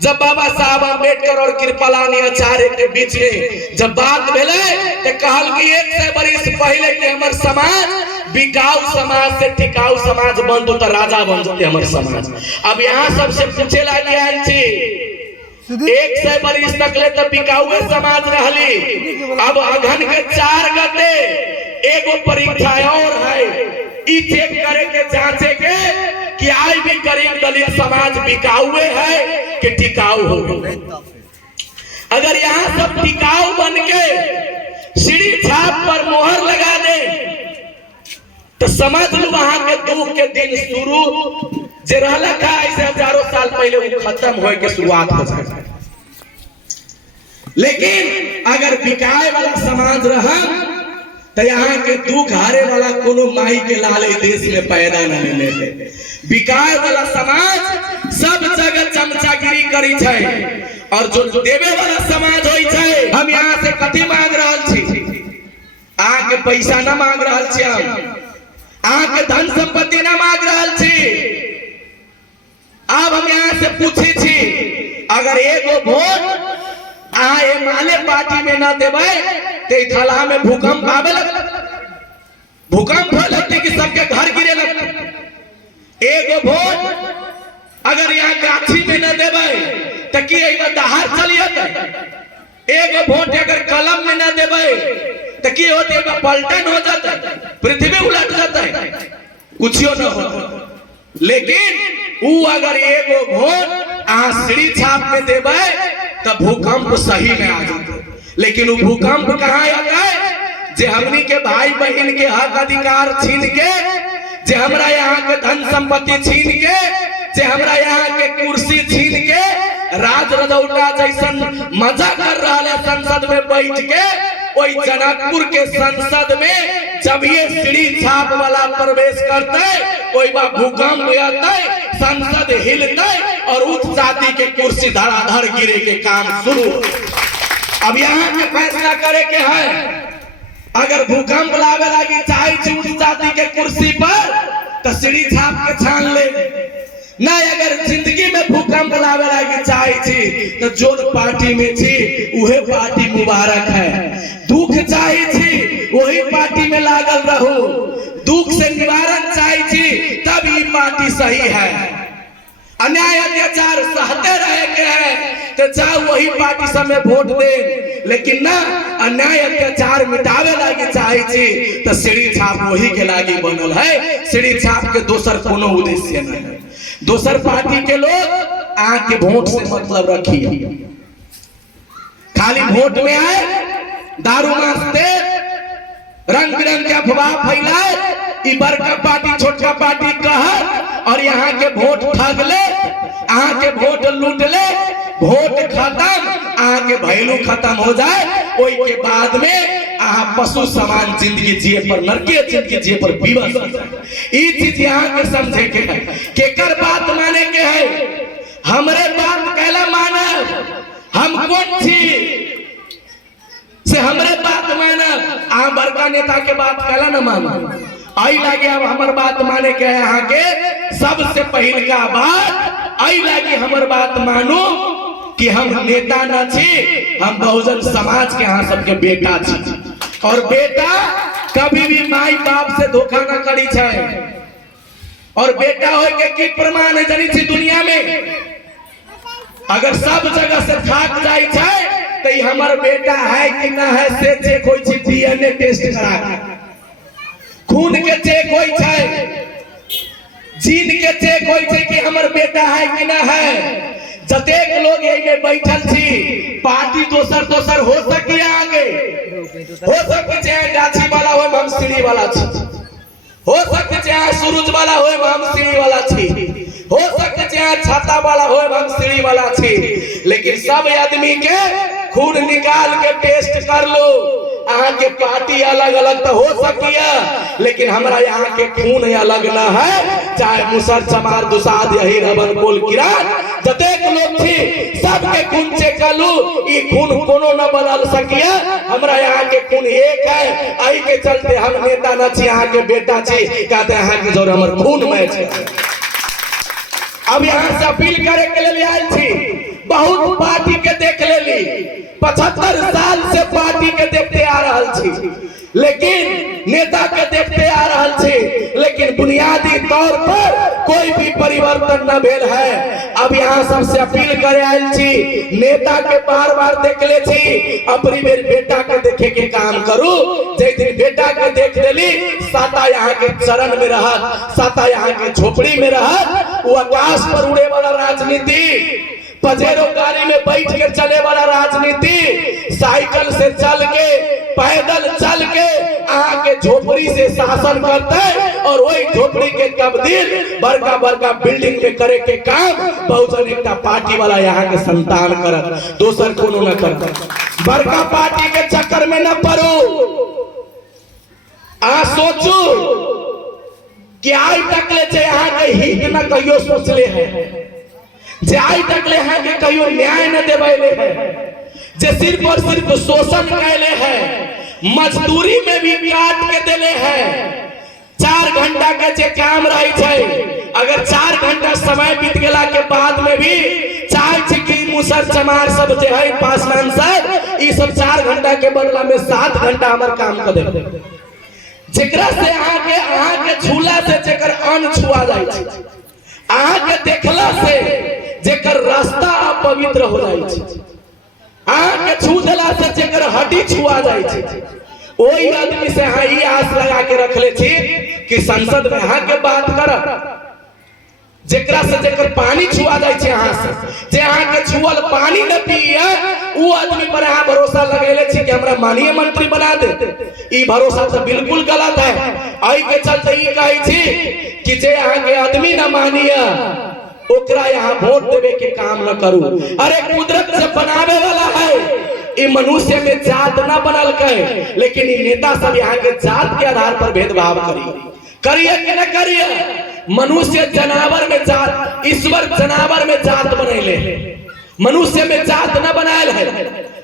जब बाबा साहब अम्बेडकर और कृपलानी आचार्य के बीच में जब बात भेले तो कहल कि 100 बरिस पहले के हमर समाज बिकाऊ समाज से टिकाऊ समाज बनतो तो राजा बन जते हमर समाज। अब यहाँ सबसे पूछे लगी आयल छी 100 बरिस तक ले तो बिकाऊ समाज रहली। अब अघन के 4 गते एगो परीक्षा और है, ई चेक करे के जांचे के कि आज भी गरीब दलित समाज बिकाऊ है कि टिकाऊ हो। अगर यहाँ सब टिकाऊ बन के सीढ़ी छाप पर मोहर लगा दे तो समझ लो वहां के दुख के दिन शुरू जे रहला था ऐसे हजारों साल पहले वो खत्म होए के शुरुआत हो जाए। लेकिन अगर बिकाए वाला समाज रहा तो यहाँ के दुख हारे वाला कोनो माई के लाले देश में पैदा नहीं लेते। बिकाए वाला समाज सब जगह चमचागिरी करी छे और जो देवे वाला समाज होई छे। हम यहाँ से कथी मांग रहल छी? आके पैसा ना मांग रहल छी, हम आके धन संपत्ति ना मांग रहल छी। अब हम यहाँ से पूछे छी अगर एगो वोट आए माले पार्टी में ना देवे ते थला में भूकंप आवे लगता, भूकंप हो लगती कि सबके घर गिरे लगता। एगो वोट अगर यहाँ गाछी में न देवे तो कि दहाड़ चलिए। एगो वोट अगर कलम में न देवे तो कि होते पलटन हो जाता, पृथ्वी उलट जाता है, कुछ न हो। लेकिन वो अगर एगो वोट सीढ़ी छाप में देवे तो भूकंप सही में आ जाता। लेकिन वो भूकंप कहाँ आता है? जे हमनी के भाई बहन के हक अधिकार छीन के, जे हमरा यहाँ के धन संपत्ति छीन के, जे हमरा यहाँ के कुर्सी छीन के राज रजौटा जैसन मजा कर रहा है संसद में बैठ के। वही जनकपुर के संसद में जब ये सीढ़ी छाप वाला प्रवेश करते वही बा भूकंप आते, संसद हिलते और उच्च जाति के कुर्सी धड़ाधड़ गिरे के काम शुरू। अब यहाँ के फैसला करे के है, अगर भूकंप लावे लगी चाहे उच्च जाति के कुर्सी पर तो सीढ़ी छाप के छान ले ना। अगर जिंदगी में भूकंप लावे लगी चाहे तो जो पार्टी में थी वही पार्टी मुबारक है। दुख चाहे थी वही पार्टी में लागल रहो, दुख से निवारण चाहे थी तब ये पार्टी सही है। अन्याय अत्याचार सहते रहे के है तो चाहे वही पार्टी समय वोट दे, लेकिन ना अन्याय अत्याचार मिटावे लागी चाहे थी तो सीढ़ी छाप वही के लागी बनल है। सीढ़ी छाप के दोसर कोनो उद्देश्य नहीं है। दोसर पार्टी के लोग आके वोट से मतलब रखिए, खाली वोट में आए दारू मांगते रंग बिरंग के अफवाह फैलाए, बड़का पार्टी छोटका पार्टी कह और यहाँ के वोट ठग ले, यहाँ के वोट लूट ले, वोट खत्म, यहाँ के वैल्यू खत्म हो जाए। ओई के बाद में आहा पशु समान जिंदगी जिए पर नरकीय जिंदगी जिए पर विवश हो जाए। ई चीज यहाँ के समझे के है, केकर बात माने के है। हमरे बात कहला माना, हम कौन छी से हमरे बात माना, आ बड़का नेता के बात कहला न माना। आई लागे अब हमर बात माने के है। यहाँ के सबसे पहले का बात आई लागे हमर बात मानो कि हम नेता न छी, हम बहुजन समाज के यहाँ सबके बेटा छी। और बेटा कभी भी माई बाप से धोखा न करी छे। और बेटा हो के की प्रमाण है जानी छी दुनिया में? अगर सब जगह से थाक जाए छे तो ये हमर बेटा है कि ना है से चेक होई छी, डीएनए टेस्ट करा के। खून के चेक होई छे, जीन के चेक होई छे कि हमर बेटा है कि ना है। जतेक लोग यही में बैठल छी पार्टी दोसर दोसर हो सके, आगे हो सके चाहे गाछी वाला हो हम सीढ़ी वाला छी, हो सके चाहे सूरज वाला हो हम सीढ़ी वाला छी, हो सके चाहे छाता वाला हो हम सीढ़ी वाला छी। लेकिन सब आदमी के खून निकाल के टेस्ट कर लो, यहाँ के पार्टी अलग अलग तो हो सकिया, लेकिन हमारा यहाँ के खून अलग न है। चाहे मुसर चमार दुसाद यही रबन कोल किरान जतेक लोग थी सबके खून चेक कलू, ये खून कोनो न बदल सकिया। हमारा यहाँ के खून एक है, आई के चलते हम नेता न छी, यहाँ के बेटा छी, कहते हैं यहाँ के जोर हमर खून मैच है। अब यहाँ से अपील करे के लिए आयल छी बहुत पार्टी के देख लेली, 75 साल से पार्टी के देखते आ रहल छी, लेकिन नेता के देखते आ रहल छी, लेकिन बुनियादी तौर पर कोई भी परिवर्तन न भेल है। अब यहाँ सबसे अपील करे आयल छी, नेता के बार बार देख ले छी, अपनी मेरे बेटा के देखे के काम करू। जे दिन बेटा के देख लेली, साता यहाँ के चरण में रहत, साता यहाँ के झोपड़ी में रहत, वो आकाश पर उड़े वाला राजनीति, पजेरो गाड़ी में बैठ के चले वाला राजनीति, साइकिल से चल के, पैदल चल के आके झोपड़ी से शासन करते, और वही झोपड़ी के तब्दील बड़का बड़का बिल्डिंग में करे के काम बहुजन एकता पार्टी वाला यहाँ के संतान करत, दोसर कोनो न करत। बड़का पार्टी के चक्कर में न पड़ो। आ सोचू कि आज तक ले यहाँ के हित न कहियो सोचले हैं, जे आज तक ले हैं कि कहियो न्याय न देवैले है, जे सिर्फ और सिर्फ शोषण कैले है, मजदूरी में भी काट के देले है। 4 घंटा के जे काम रही है, अगर 4 घंटा समय बीत गेला के बाद में भी चाहे छी कि मुसर चमार सब जे है पासवान सब, ई सब 4 घंटा के बदला में 7 घंटा हमार काम कर दे, जेकरा से आहाँ के झूला से जेकर अन्न छुआ जाय छै, आहाँ के देखला से जेकर रास्ता अपवित्र हो जाय छै, आहाँ के छू देला से जेकर हड्डी छुआ जाय छै, ओही आदमी से हाँ ई आस लगा के रखले छी कि संसद में हाँ के बात करब, जेकरा से जेकर पानी छुआ जाय छै अहाँ से, जे अहाँ के छुअल पानी न पिए, वो आदमी पर अहाँ भरोसा लगेले छी कि हमरा माननीय मंत्री बना दे। ई भरोसा तो बिल्कुल गलत है। आई के चलते ई कहै छी कि जे अहाँ के आदमी न मानिए, ओकरा यहाँ वोट देवे के काम न करू। अरे कुदरत से बनावे वाला है, ये मनुष्य में जात न बनल के, लेकिन ये नेता सब यहाँ के जात के आधार पर भेदभाव करिए कि न करिए। मनुष्य जनावर में जात, ईश्वर जनावर में जात बनैले, मनुष्य में जात न बनायल है।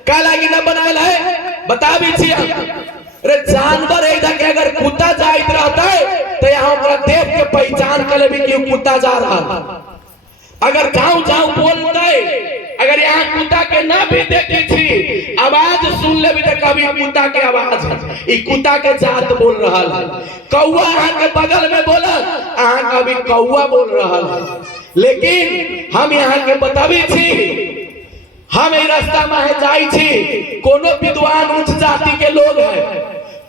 का लागी न बनायल है बता भी छी। अरे जानवर इधर के अगर कुत्ता जाइत रहता है तो यहाँ ओकरा देख के पहचान कर लेबी कि कुत्ता जा रहा। अगर जाऊं बोलते, अगर यहाँ कुत्ता के ना भी देखी थी, आवाज सुन ले भी तो कभी कुत्ता के आवाज है, ये कुत्ता के जात बोल रहा है। कौआ यहाँ के बगल में बोला, यहाँ कभी कौआ बोल रहा है। लेकिन हम यहाँ के बताबी थी, हम ये रास्ता में जाई थी, कोनो विद्वान उच्च जाति के लोग है,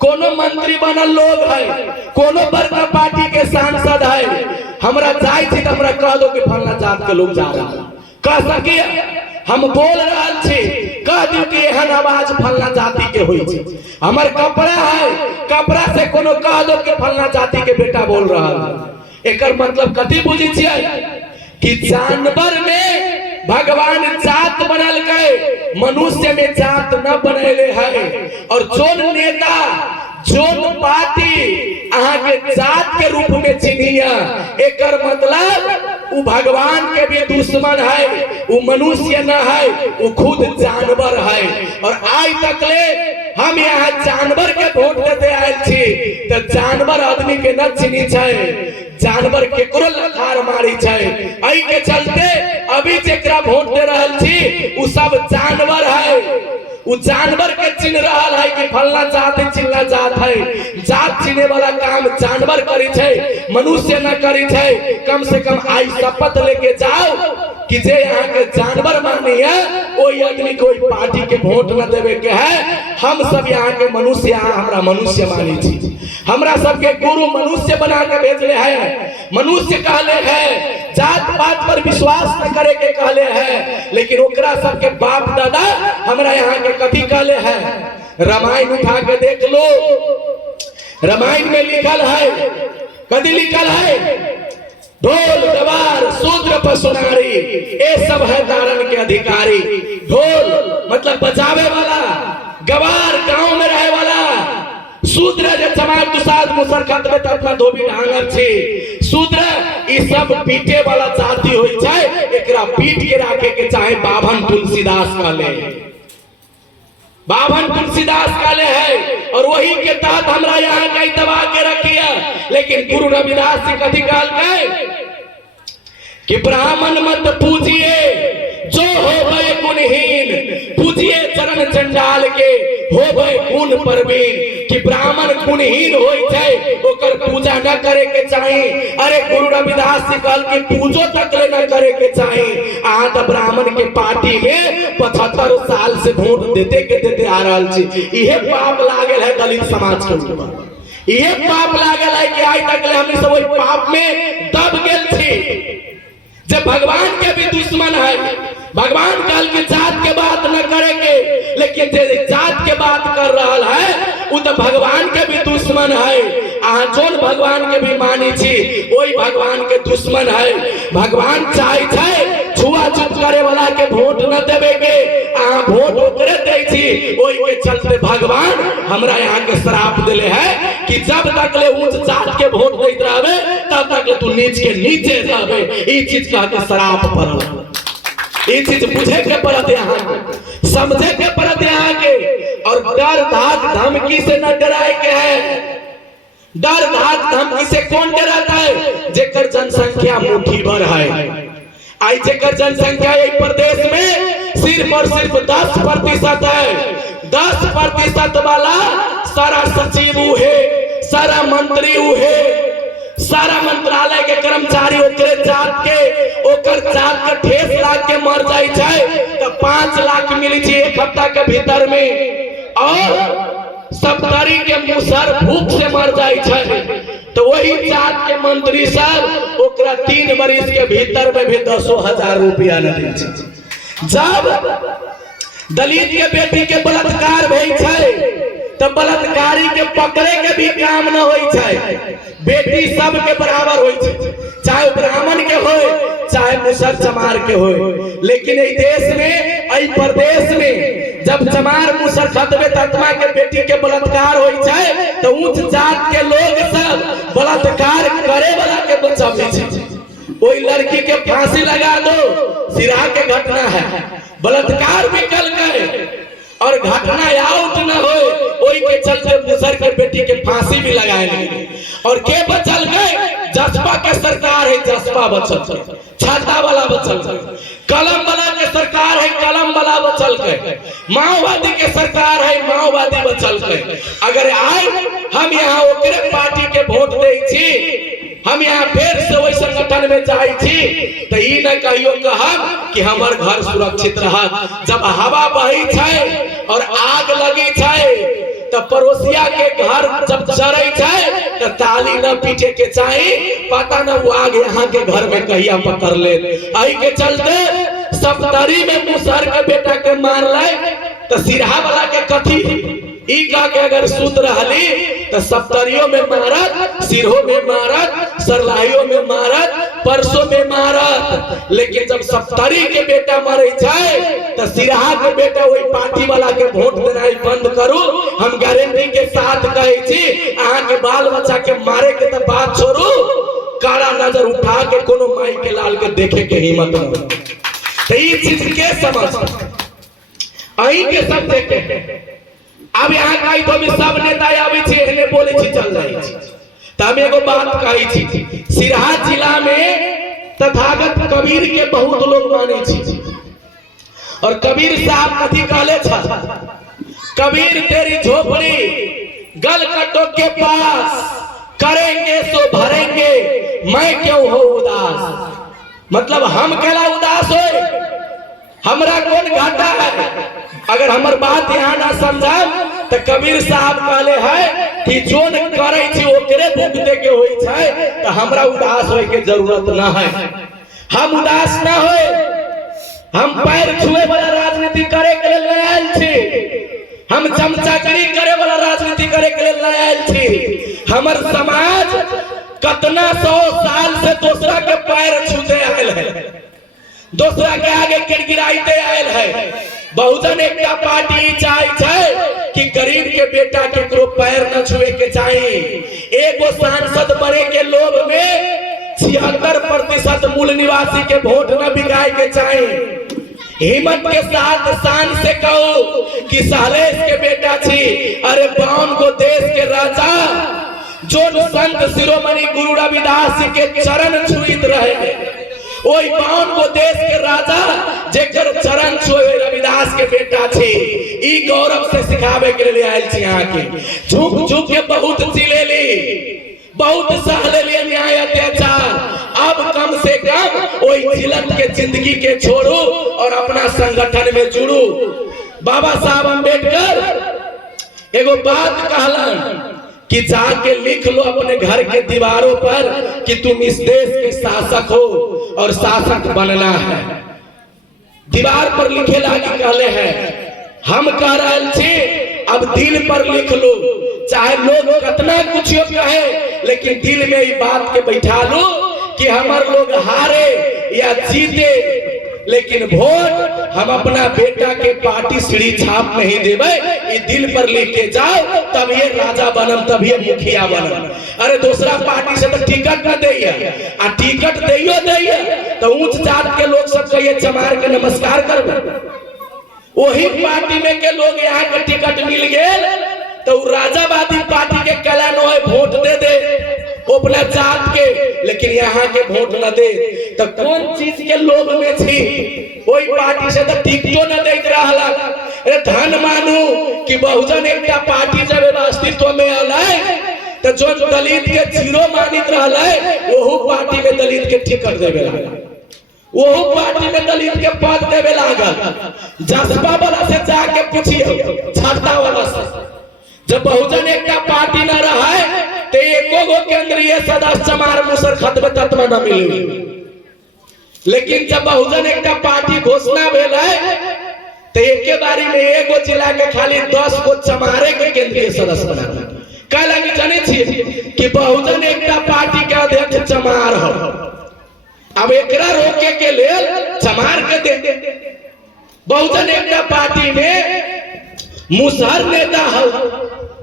कोनो मंत्री बनल लोग है, कोनो बड़का पार्टी के सांसद है, हमरा जाई थी तो हमरा कह दो कि फलना जात के लोग जा रहा है, कह सकिए हम बोल रहा छी, कह दू कि एहन आवाज फलना जाति के हुई थी। हमार कपड़ा है, कपड़ा से कोनो कह दो कि फलना जाति के बेटा बोल रहा है। एकर मतलब कथी बुझी छियै कि जानवर में भगवान जात बनल के, मनुष्य में जात न बनैले है। और जोन नेता, जोन पार्टी अहाँ के जात के रूप में चिन्हिया, एकर मतलब वो भगवान के भी दुश्मन है, वो मनुष्य न है, वो खुद जानवर है। और आज तक ले हम यहाँ जानवर के वोट देते आयल छी, तो जानवर आदमी के न चिन्ही छे, जानवर केकरो लखार मारी छे। आई के चलते अभी जेकरा वोट दे रहल छी उ सब जानवर है, उ जानवर के चिन्ह रहा है कि फलना जात चिन्हला जात है। जात चिन्हे वाला काम जानवर करी छे, मनुष्य न करी छे। कम से कम आई शपथ लेके जाओ कि जे यहाँ के जानवर मानी है, वही आदमी कोई पार्टी के वोट न देवे के है। हम सब यहाँ के मनुष्य, हमरा मनुष्य मानी छी, हमरा सबके गुरु मनुष्य बना के भेजले है, मनुष्य कहले है, जात पात पर विश्वास न करे के कहले है। लेकिन ओकरा सबके बाप दादा हमरा यहाँ के कथी कहले है? रामायण उठा के देख लो, रामायण में लिखल है, कथी लिखल है? ढोल गवार शूद्र पशुनारी, ये सब है दारण के अधिकारी। ढोल मतलब बजावे वाला, गवार गांव में रहे वाला, शूद्र जे समाज दुसाद मुसरखत में तत्मा धोबी ढांगर छी। शूद्र ई सब पीटे वाला जाति होई छै, एकरा पीट के राखे के चाहे बाभन तुलसीदास कहले, बाभन तुलसीदास कहले है। और वही के तहत हमरा यहाँ कई दबा के रखिए। लेकिन गुरु रविदास जी कथी कहल कि ब्राह्मण मत पूजिए, जो हो गुणहीन, पूजिए चरण चंडाल के होवे गुण परवीन। कि ब्राह्मण गुणहीन होय छै ओकर पूजा न करे के चाही। अरे गुरु रविदास जी कहल कि पूजो तक ले न करे के चाही। अहाँ तो ब्राह्मण के पार्टी में 75 साल से वोट देते आ रहल छी। इहे पाप लागल है दलित समाज के ऊपर। इहे पाप लागल है कि आज तक हमनी सब ओई पाप में दब गेल छी। जब भगवान के भी दुश्मन है, भगवान कहल कि जात के बात न करे के, लेकिन जे जात के बात कर रहल है वो तो भगवान के भी दुश्मन है। अहाँ जोन भगवान के भी मानी छी वही भगवान के दुश्मन है। भगवान चाहे छै छुआछूत करे वाला के वोट न देवे के, अहाँ वोट ओकरे दे छी। ओही के चलते भगवान हमरा यहाँ के श्राप दिले है कि जब तक ले ऊंच जात के वोट देत रहबे तब तक ले तू नीच के नीचे रहबे। ई चीज का के श्राप पड़ल। ये चीज बुझे के पड़त यहाँ के, समझे के पड़त यहाँ के। और डर धाक धमकी से न डराए के है। डर धाक धमकी से कौन डराता है? जेकर जनसंख्या मुट्ठी भर है। आई जेकर जनसंख्या एक प्रदेश में सिर्फ और सिर्फ 10% है। 10% वाला सारा सचिव है, सारा मंत्री है, सारा मंत्रालय के कर्मचारी ओकरे जात के, ओकर जात के ठेस लाग के मर जाए छै तो 5 लाख मिली छै एक हफ्ता के भीतर में। और 70 के मुसर भूख से मर जाए छै तो वही जात के मंत्री सब ओकरा 3 बरिस के भीतर में भी 10,000 रुपया न दै छै। जब दलित के बेटी के बलात्कार भई छै तो बलात्कारी के पकड़े के भी काम न होई छै। बेटी सब के बराबर होई छै, चाहे ब्राह्मण के होय चाहे मुसर चमार के होय। लेकिन इस देश में, इस प्रदेश में जब चमार मुसर खतबे तत्मा के बेटी के बलात्कार होई छै तो उच्च जात के लोग सब बलात्कार करे वाला के बचावे छै। कोई लड़की के फांसी लगा दो, सिरा के घटना है, बलात्कार भी कल गए और घटना आउट न हो, ओई के चलते मुसर के बेटी के फांसी भी लगाए नहीं। और के बचल गए? जसपा के सरकार है, जसपा बचल, छाता वाला बचल, कलम वाला के सरकार है, कलम वाला बचल गए, माओवादी के सरकार है, माओवादी बचल गए। अगर आए हम यहाँ ओकरे पार्टी के वोट दे छी, हम यहाँ फिर से वही संगठन में जाई थी तो ई न कहियो कहब कि हमर घर सुरक्षित रहत। जब हवा बही छै और आग लगी छै तो पड़ोसिया के घर जब जड़े छै तो ताली न पीटे के चाही, पता न वो आग यहाँ के घर में कहिया पकड़ ले। एही के चलते 70 में मुसहर के बेटा के मार ले तो सिरहा वाला के कथी ई का के अगर सुत रहली तो 70 में मारत, सिरहो में मारत, सरलाहियों में मारत, परसों में मारत। लेकिन जब 70 के बेटा मरे जाए तो सिरहा के बेटा वही पार्टी वाला के वोट देना बंद करू। हम गारंटी के साथ कहे छी अहाँ के बाल बच्चा के मारे के तो बात छोड़ू, काला नजर उठा के कोनो माई के लाल के देखे के हिम्मत न। तो ई चीज के समझ अही के सब देखे। अब यहाँ कही तो भी सब नेता आवे छे एने बोले छी चल जाई छी। तब एगो बात कही छी, सिरहा जिला में तथागत कबीर के बहुत लोग माने छी। और कबीर साहब कथी कहले छ? कबीर तेरी झोपड़ी गलकटों के पास, करेंगे सो भरेंगे, मैं क्यों हो उदास। मतलब हम कहला उदास हो, हमरा कौन घाटा है? अगर हमार बात यहाँ ना समझाब तो कबीर साहब कहले है कि जोन करे छी ओकरे भुगते के होई छै तो हमरा उदास होए के जरूरत ना है। हम उदास ना होए, हम पैर छुए वाला राजनीति करे के लिए आयल छी, हम चमचागिरी करे वाला राजनीति करे के लिए आयल छी। हमर समाज कितना 100 साल से दूसरा के पैर छूते आयल है, दूसरा के आगे गिड़गिड़ाते आयल है। बहुजन एकता पार्टी चाहे छै कि गरीब के बेटा केकरो पैर न छुए के चाहिए। एगो सांसद बने के लोभ में 76% मूल निवासी के वोट न बिकाए के चाहिए। हिम्मत के साथ शान से कहो कि सालेश के बेटा छी। अरे 52 को देश के राजा जो संत शिरोमणि गुरु रविदास के चरण छुईत रहे, वही 52 को देश के राजा जेकर चरण छुए रविदास के बेटा छे, ई गौरव से सिखावे के लिए आयल छी यहाँ के। झुक झुक के बहुत जिलेली, बहुत सहलेली अन्याय अत्याचार। अब कम से कम ओई जिलत के जिंदगी के छोड़ू और अपना संगठन में जुड़ू। बाबा साहब अम्बेडकर एगो बात कहलन कि जाके लिख लो अपने घर के दीवारों पर कि तुम इस देश के शासक हो और शासक बनना है। दीवार पर लिखे लागी कहले हैं, हम कह रहे छे अब दिल पर लिख लो। चाहे लोग कितना कुछ कहे, लेकिन दिल में ये बात के बैठा लो कि हमार लोग हारे या जीते, लेकिन वोट हम अपना बेटा के पार्टी सीढ़ी छाप नहीं देवे। ये दिल पर लिख के जाओ, तब ये राजा बनम, तब ये मुखिया बनम। अरे दूसरा पार्टी से तो टिकट न दे, आ टिकट दे तो ऊंच जात के लोग सब कहिए चमार के नमस्कार करबे। वही पार्टी में के लोग यहाँ के टिकट मिल गए तो राजावादी पार्टी के कल्याण हो वोट दे अपना जात के, लेकिन यहाँ के वोट न दे तो कौन चीज के लोभ में थी। वही पार्टी से तो टिकटो न दे रहा। अरे धन मानू कि बहुजन एकता पार्टी जब अस्तित्व में आए तो जो दलित के जीरो मानित रहा, वही पार्टी में दलित के टिकट देवे लगा, वही पार्टी में दलित के पद देवे लागल। जसपा वाला से जाके पूछिए, छाता वाला से, जब बहुजन एकता पार्टी न रहा तो एको गो केंद्रीय सदस्य चमार मुसर खत्म तत्व न मिले। लेकिन जब बहुजन एकता पार्टी घोषणा भेल तो एक बारी में एगो जिला के खाली 10 गो चमारे के केंद्रीय सदस्य बना। कह लगी जाने छे कि बहुजन एकता पार्टी के अध्यक्ष चमार हो। अब एकरा रोके के लिए चमार के दे। बहुजन एकता पार्टी में मुसहर नेता हो,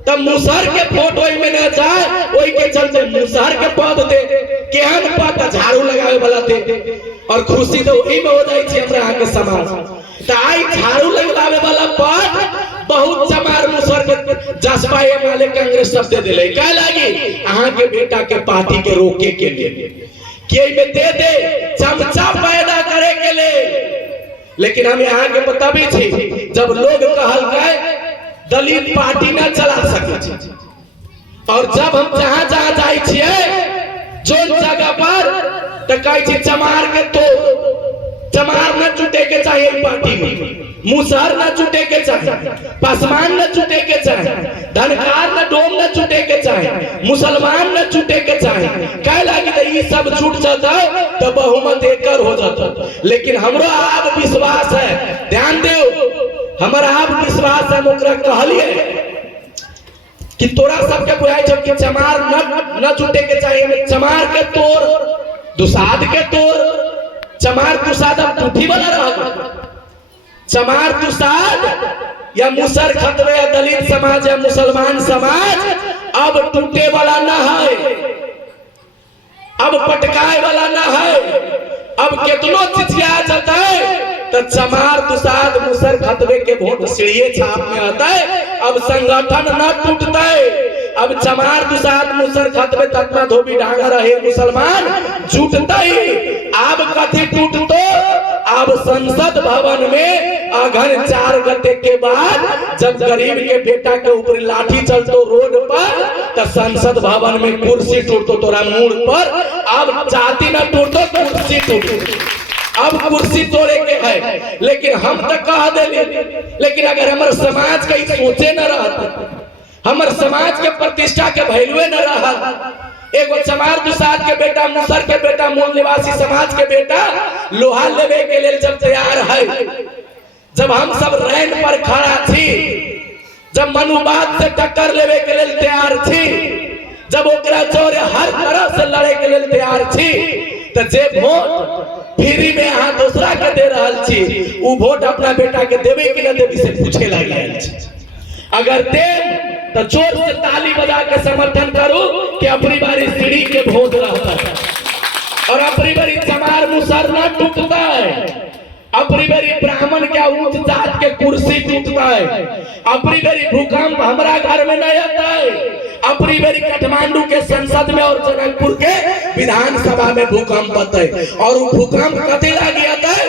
तब मुसहर के फोटो में न जाए, वही के चलते मुसहर के पद दे। केहन पद झाड़ू लगावे वाला दे, और खुशी तो वही में हो जाए छे हमरा यहाँ के समाज। तो आई झाड़ू लगावे वाला पद बहुत चमार मुसहर के जसपा एमएलए कांग्रेस सब दे दिले। कह लगी अहाँ के बेटा के पार्टी के रोके के लिए के में दे चमचा पैदा करे के लिए। लेकिन हम यहाँ के बताबे छे, जब लोग कहल गए दलित पार्टी न चला सके, और जब हम जहां जहां जाए छिए जो जगह पर तो कहे चमार के तो चमार न छूटे के चाहिए पार्टी में, मुसहर न छूटे के चाहिए, पासवान न छूटे के चाहिए, धनकार न डोम न छूटे के चाहिए, मुसलमान न छूटे के चाहिए। कह लगी तो ये सब छूट जाता तो बहुमत एकर हो जाता। लेकिन हमरो आप विश्वास है, ध्यान दो, हमारा आप विश्वास है, ओकरा कहलिए कि तोरा सबके बुझाई छो कि चमार न छूटे के चाहिए। चमार के तोर, दुसाद के तोर, चमार दुसाद अब टूटी वाला रहा। चमार दुसाद या मुसर खतरे या दलित समाज या मुसलमान समाज अब टूटे वाला ना है, अब पटकाए वाला ना है। अब कितनो चिचिया जाता है तो चमार दुसाद मुसर खतरे के वोट सीढ़िए छाप में आता है। अब संगठन न टूटता है। अब चमार दुसाद मुसर खतरे तत्मा धोबी डांगा रहे मुसलमान जुटता ही। अब कथी टूटतो, अब संसद भवन में अघन 4 गते के बाद जब गरीब के बेटा के ऊपर लाठी चलतो रोड पर, तो संसद भवन में कुर्सी टूटतो तोरा मुड़ पर। अब जाति न टूटतो, कुर्सी टूटतो। अब कुर्सी तोड़े के है, लेकिन हम तो कह देली। लेकिन अगर हमारे समाज के सोचे न रहता, हमारे समाज के प्रतिष्ठा के वैल्यू न रहा, एगो चमार दुसाद के बेटा, मुसर के बेटा, मूल निवासी समाज के बेटा लोहा लेवे के लिए जब तैयार है, जब हम सब रैन पर खड़ा थी, जब मनुवाद से टक्कर लेवे के लिए तैयार थी, जब ओकरा जोरे हर तरह से लड़े के लिए तैयार थी, तो जे वोट फ्री में यहाँ दूसरा के दे रहा छी, वो वोट अपना बेटा के देवे कि न देवे से पूछे लगे। अगर दे तो जोर से ताली बजा के समर्थन करो कि अपनी बारी सीढ़ी के वोट रहता है, और अपनी बारी चमार मुसर न टूटता है। अपनी बारी ब्राह्मण क्या ऊंच जात के कुर्सी टूटता है। अपनी बारी भूकंप हमारा घर में नहीं आता है। अपनी बारी काठमांडू के संसद में और जनकपुर के विधानसभा में भूकंप आता है। और वो भूकंप कथी लगी आता है,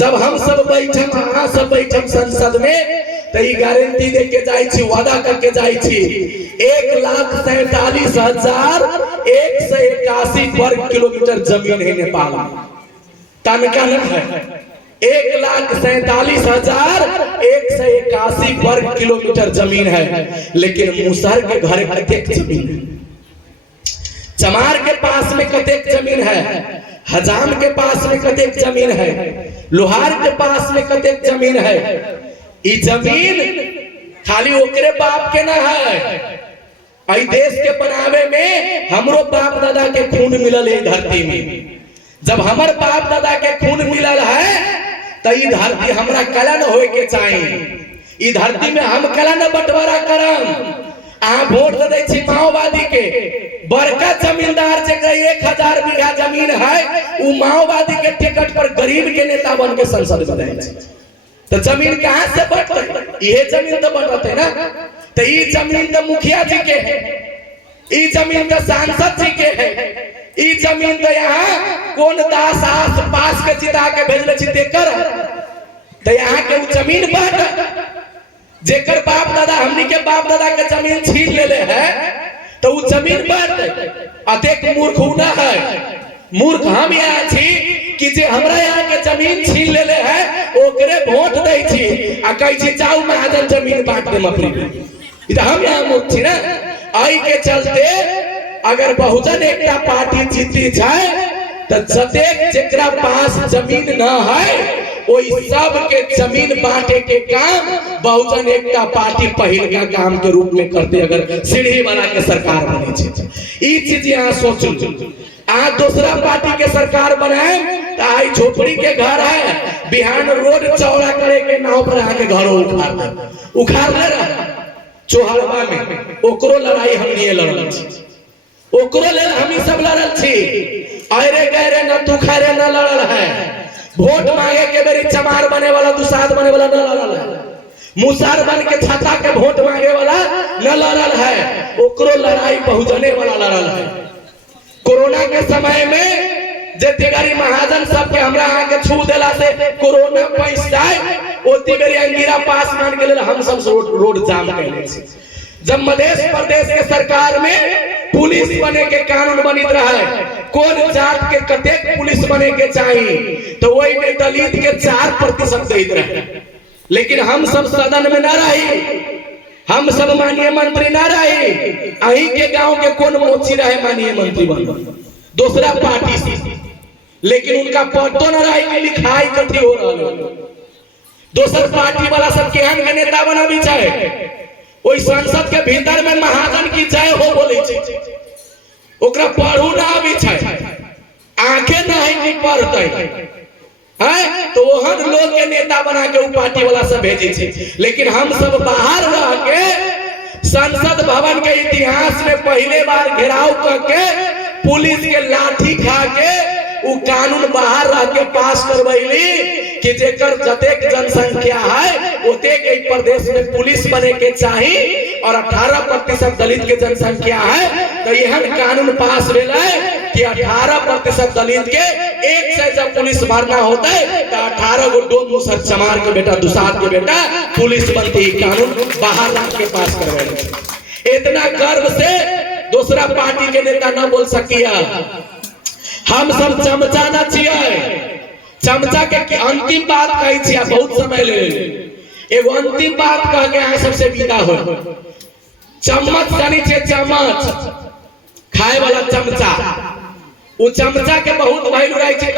जब हम सब बैठम, अहाँ सब बैठम संसद में, तो ई गारंटी दे के जाई छी, वादा करके जाई छी 1,47,181 वर्ग किलोमीटर जमीन है नेपाल में। तनका न है, 1,47,181 वर्ग किलोमीटर जमीन है। लेकिन मुसहर के घर कतेक जमीन है, चमार के पास में कतेक जमीन है, हजाम के पास में कतेक जमीन है, लोहार के पास में कतेक जमीन है। ई जमीन खाली ओकरे बाप के ना है, आई देश के बनावे में हमरो बाप दादा के खून मिलल है धरती में। जब हमर बाप दादा के खून मिलल है तो ई धरती हमरा कलन होए के चाहिए। ई धरती में हम कलन बंटवारा करम। आ वोट दे छी माओवादी के, बड़का जमींदार जगह 1000 बीघा जमीन है, वो माओवादी के टिकट पर गरीब के नेता बन के संसद में रहे। तो जमीन कहां से बंटते? ये जमीन तो बंटते ना। तो ये जमीन तो मुखिया जी के है, ये जमीन तो सांसद जी के है, ये जमीन तो यहाँ कौन दास आस पास के जिता के भेजले छी तेकर। तो यहाँ के जमीन बंट जेकर बाप दादा, हमनी के बाप दादा के जमीन छीन लेले है, तो वो जमीन बंट। अतेक मूर्ख ना है, मूर्ख हम यहाँ छी कि जे हमरा यहाँ के जमीन छीन लेले है ओकरे वोट दे छी आ कह छी जाओ महाजन जमीन बांट दे मफरी। तो हम यहाँ मूर्ख छी ना। आई के चलते अगर बहुजन एकता पार्टी जीती जाए तो जतेक जेकरा पास जमीन न है ओई सब के जमीन बांटे के काम बहुजन एकता पार्टी पहल का काम के रूप में करते। अगर सीढ़ी वाला के सरकार बने छे ई चीज यहाँ सोचू। आज दूसरा पार्टी के सरकार बनाए तो आई झोपड़ी के घर है, बिहान रोड चौड़ा करे के नाव पर आके घरों उखाड़ ले रहा चोहरवा में। ओकरो लड़ाई हमनी लड़ल छी, ओकरो ले हम सब लड़ल छी। अरे गहरे न तू खैरे न लड़ल है। वोट मांगे के बेरी चमार बने वाला, दुसाद बने वाला न लड़ल है। मुसहर बन के छता के वोट मांगे वाला न लड़ल है। ओकरो लड़ाई बहुजने वाला लड़ल है। कोरोना के समय में जते गरीब महाजन सब के हमरा आके छू देला से कोरोना पैस जाए, ओती बेरी अंगीरा पास मान के ले हम सब रोड जाम कैले छी। जब मध्य प्रदेश के सरकार में पुलिस बने के कानून बनित रहा है, कौन जात के कतेक पुलिस बने के चाहिए, तो वही में दलित के 4% देते रहे। लेकिन हम सब सदन में न रही, हम सब माननीय मंत्री न रही। अही के गांव के कौन मोची रहे माननीय मंत्री बन दूसरा पार्टी से, लेकिन उनका पतो न रही कि लिखाई कथी हो रहा है। दूसर पार्टी वाला सब केहन के नेता बना भी चाहे, ओई संसद के भीतर में महाजन की जय हो बोले छे, ओकरा पढ़ू ना भी छे, आंखें नहीं की पढ़ते है, तो ओहन लोग के नेता बना के उ पार्टी वाला सब भेजे छे। लेकिन हम सब बाहर रह के संसद भवन के इतिहास में पहले बार घेराव करके पुलिस के लाठी खा के उ कानून बाहर रह के पास करवैली कि जेकर जतेक जनसंख्या है ओतेक एक प्रदेश में पुलिस बने के चाहिए और 18% दलित के जनसंख्या है। तो यह कानून पास भेला कि 18% दलित के एक से जब पुलिस भरना होता है तो 18 गो डोम मुसहर चमार के बेटा, दुसाद के बेटा पुलिस बनती। कानून बाहर रख के पास करवाए। इतना गर्व से दूसरा पार्टी के नेता न बोल सकिया। हम सब चमचा न छिए, चमचा के अंतिम बात कही छिया। बहुत समय ले एगो अंतिम बात कह के यहाँ सबसे विदा हो। चम्मच जानी छे, चम्मच खाए वाला चमचा, वो चमचा के बहुत वैल्यू रही छे।